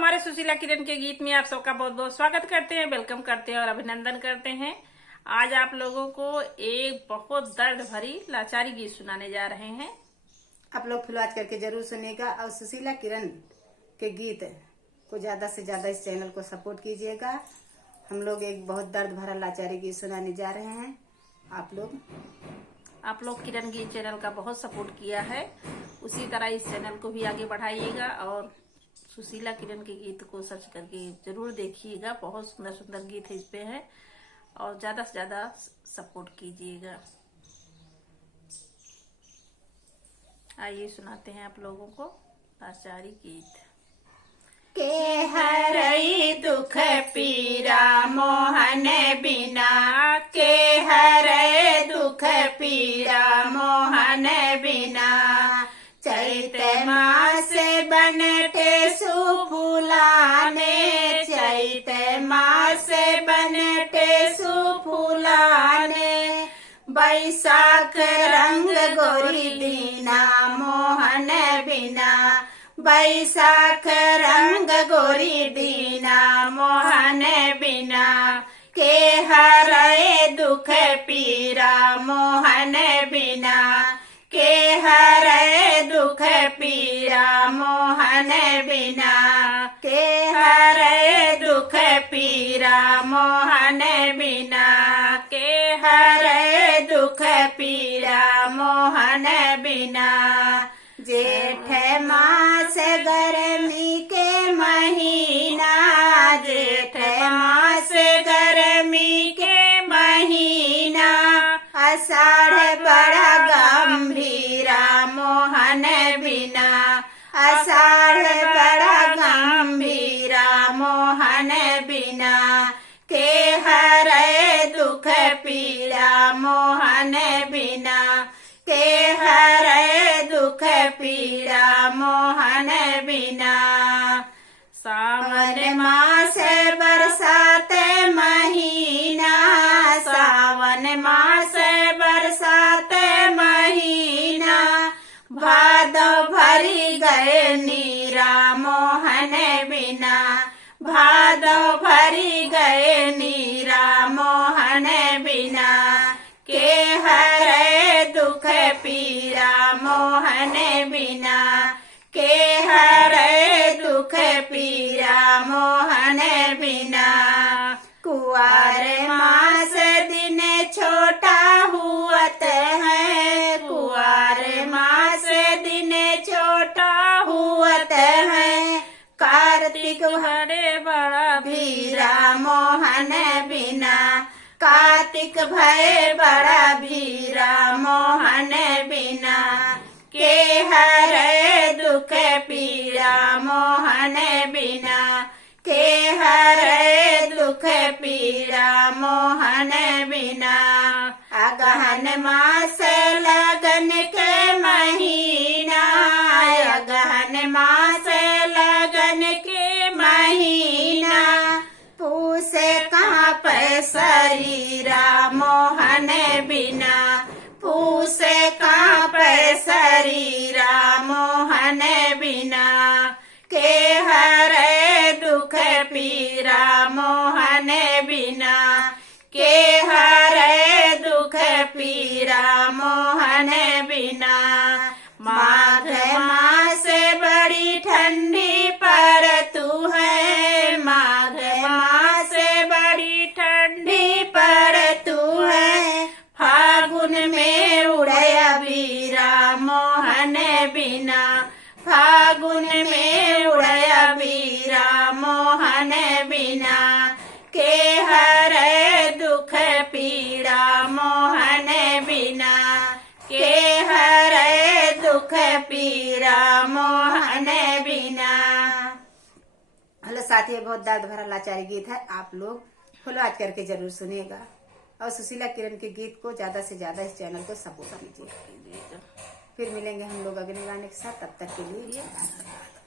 हमारे सुशीला किरण के गीत में आप सबका बहुत बहुत स्वागत करते हैं, वेलकम करते हैं और अभिनंदन करते हैं। आज आप लोगों को एक बहुत दर्द भरी लाचारी गीत सुनाने जा रहे हैं। आप लोग फुलवाच करके जरूर सुनिएगा और सुशीला किरण के गीत को ज्यादा से ज्यादा इस चैनल को सपोर्ट कीजिएगा। हम लोग एक बहुत दर्द भरा लाचारी गीत सुनाने जा रहे हैं। आप लोग किरण गीत चैनल का बहुत सपोर्ट किया है, उसी तरह इस चैनल को भी आगे बढ़ाइएगा और सुशीला किरण के गीत को सर्च करके जरूर देखिएगा। बहुत सुंदर सुंदर गीत इस पे है और ज्यादा से ज्यादा सपोर्ट कीजिएगा। आइए सुनाते हैं आप लोगों को लाचारी गीत। के हरई दुख पीरा मोहन बिना, के हरई दुख पीरा मोहन बिना, चैत मास बनटे सुफुलाने, चैत मास बनटे सुफुलाने, बैसाख रंग गोरी दीना मोहन बिना, बैसाख रंग गोरी दीना मोहन बिना, के हरे दुख पीरा मोहन बिना, के हरे दुख पीरा मोहन बिना, के हरे दुख पीरा मोहन बिना, के हरे दुख पीरा मोहन बिना। जेठ मास गर्मी के महीना, जेठ मास गर्मी के महीना, आषाढ़ बड़ा गंभीरा मोहन बिना, आषाढ़ बड़ा गंभीरा मोहन बिना, के हरे दुख पीरा मोहन बिना, के हरे दुख पीरा मोहन बिना। सावन मास बरसात महीना, सावन मास बरसात महीना, भादो भरी गए नीरा मोहन बिना, भादो भरी गए नीरा मोहन बिना, के हरे दुख पीरा मोहन बिना, के हरे दुख पीरा मोहन बिना। कुआर मास दिन छोटा हुअत है, कुआर मास दिन छोटा हुअत है, कार्तिक भरे बड़ा भीरा मोहन बिना, कार्तिक भय बड़ा भीरा मोहन बिना, के हरे दुख पीरा मोहन बिना, के हरे दुख पीरा मोहन बिना। अगहन मास लगन के महीना, अगहन मास लगन के महीना, पूस कहाँ पे शरीरा मोहन बिना, पूस कहाँ पे शरीरा मोहन बिना, के हरे दुख पीरा मोहन बिना, के हरे दुख पीरा मोहन बिना। माघ मास बड़ी ठंडी पर तू है, माघ मास बड़ी ठंडी पर तू है, फागुन में उड़या बीरा मोहन बिना, फागुन में उड़या बीरा मोहन बिना, के हरे दुख पीरा मोहन बिना, के हरे दुख पीरा मोहन बिना। हेलो साथियों, बहुत दर्द भरा लाचारी गीत है, आप लोग फुलवाच करके जरूर सुनिएगा और सुशीला किरण के गीत को ज्यादा से ज्यादा इस चैनल को सपोर्ट कीजिए। फिर मिलेंगे हम लोग अगले गाने के साथ, तब तक के लिए धन्यवाद।